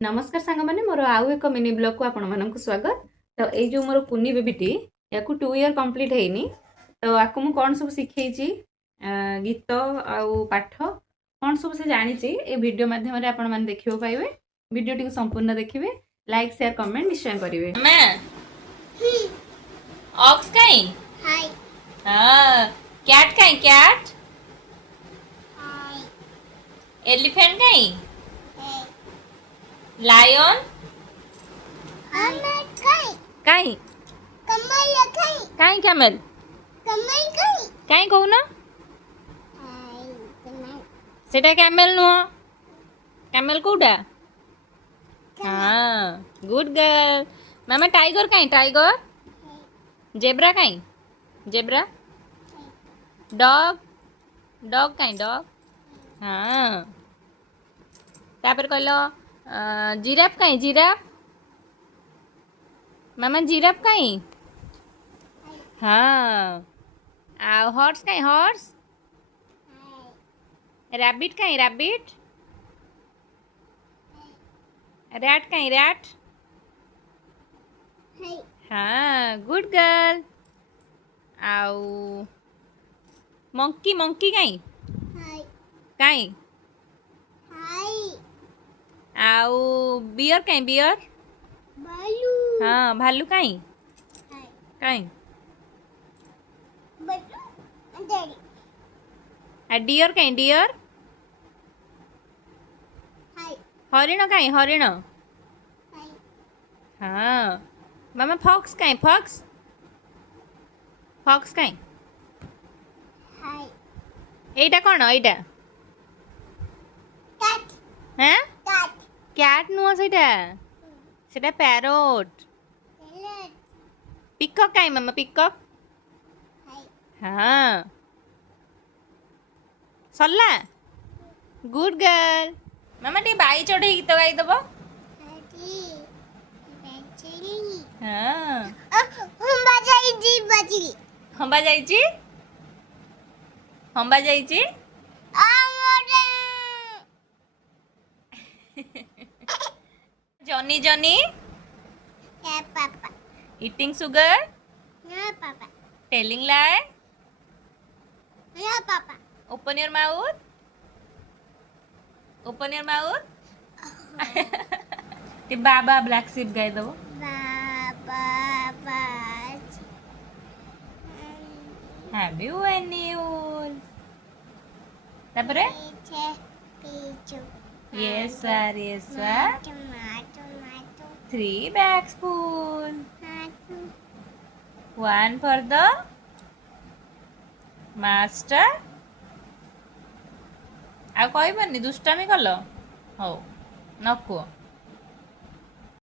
नमस्कार सांग मैंने मोर आउ एक मिनी ब्लॉग को आपण मानक स्वागत। तो ये जो मोर कुनी बेबीटी या 2 ईयर कंप्लीट हैनी तो आपको मु कौन सब शिखई गीत आउ पाठ कौन सब से जानी ए वीडियो माध्यम आपण माने देखियो पाइबे। वीडियो टी संपूर्ण देखिबे, लाइक शेयर कमेंट निश्चय करिवे। मैं ऑक्स काई हाय हां कैट काई कैट हाय एलिफेंट काई हे लायन अमर काई काई कमल काई काई कैमल काई काई कहू ना हाय कमल सेटा कैमल नो कैमल कोडा हां गुड गर्ल। मामा टाइगर काई टाइगर जेब्रा काई जेब्रा डॉग डॉग काई डॉग हाँ तापर कहलो जिराफ काई जिराफ मामा जिराफ काई हाँ आ हॉर्स काई हॉर्स रैबिट काई रैबिट रैट काई रैट हाय हाँ गुड गर्ल। आउ मंकी मंकी काई हाय काई हाय आउ बियर काई बियर बालू हाँ भालू काई हाय काई बालू डैडी आ डियर काई डियर हाय हरिण काई हरिण हाय हाँ मामा फॉक्स काई फॉक्स फॉक्स काई हाय एटा कौन एटा कैट हाँ कैट कैट नुह सेटा पैरोट लेट पिकॉक काई मामा पिकॉक हाय हाँ सरला गुड गर्ल। मामा टे बाई चढ़े गीत गाई दब हाथी बेचली हाँ हम बजाई जी बजली हंबा जाइची हंबा जाइची आमोरे जॉनी जॉनी क्या पापा eating sugar ना पापा telling lie ना पापा open your mouth open your mouth ते बाबा ब्लैक शिप गाई दो बाबा बाज हैव यू एनीवन तापरे पीछे पीछू yes sir tomato tomato 3 bag spoon tomato 1 for the master ଆଉ କହିବନି ଦୁଷ୍ଟାମି କଲ ହଉ ନ କୁହ।